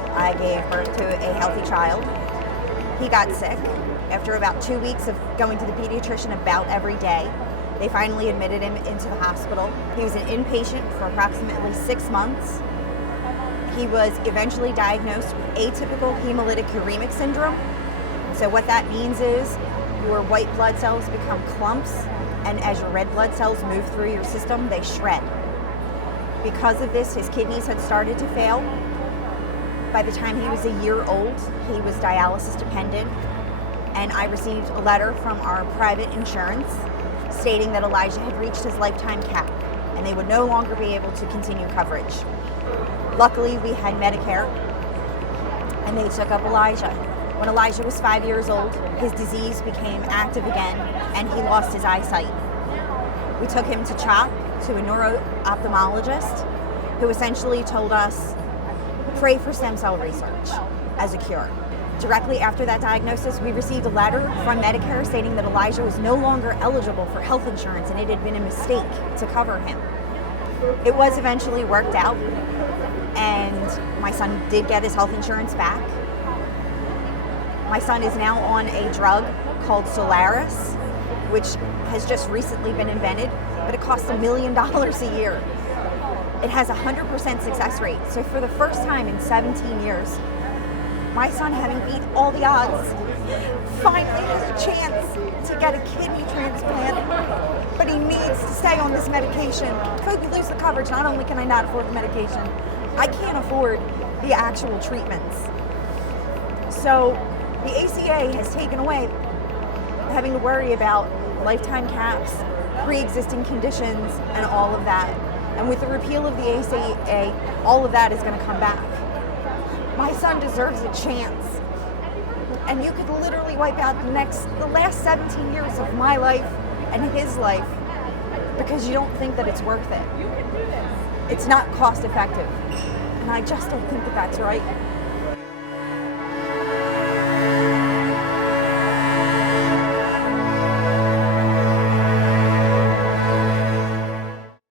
ago, I gave birth to a healthy child. He got sick. After about 2 weeks of going to the pediatrician about every day, they finally admitted him into the hospital. He was an inpatient for approximately 6 months. He was eventually diagnosed with atypical hemolytic uremic syndrome. So what that means is your white blood cells become clumps, and as your red blood cells move through your system, they shred. Because of this, his kidneys had started to fail. By the time he was a year old, he was dialysis dependent, and I received a letter from our private insurance stating that Elijah had reached his lifetime cap and they would no longer be able to continue coverage. Luckily, we had Medicare, and they took up Elijah. When Elijah was 5 years old, his disease became active again, and he lost his eyesight. We took him to CHOP, to a neuro-ophthalmologist, who essentially told us, pray for stem cell research as a cure. Directly after that diagnosis, we received a letter from Medicare stating that Elijah was no longer eligible for health insurance and it had been a mistake to cover him. It was eventually worked out, and my son did get his health insurance back. My son is now on a drug called Solaris, which has just recently been invented, but it costs $1 million a year. It has a 100% success rate. So for the first time in 17 years, my son, having beat all the odds, finally has a chance to get a kidney transplant, but he needs to stay on this medication. If we lose the coverage, not only can I not afford the medication, I can't afford the actual treatments. So the ACA has taken away having to worry about lifetime caps, pre-existing conditions, and all of that. And with the repeal of the ACA, all of that is going to come back. My son deserves a chance. And you could literally wipe out the last 17 years of my life and his life because you don't think that it's worth it. It's not cost effective. And I just don't think that that's right.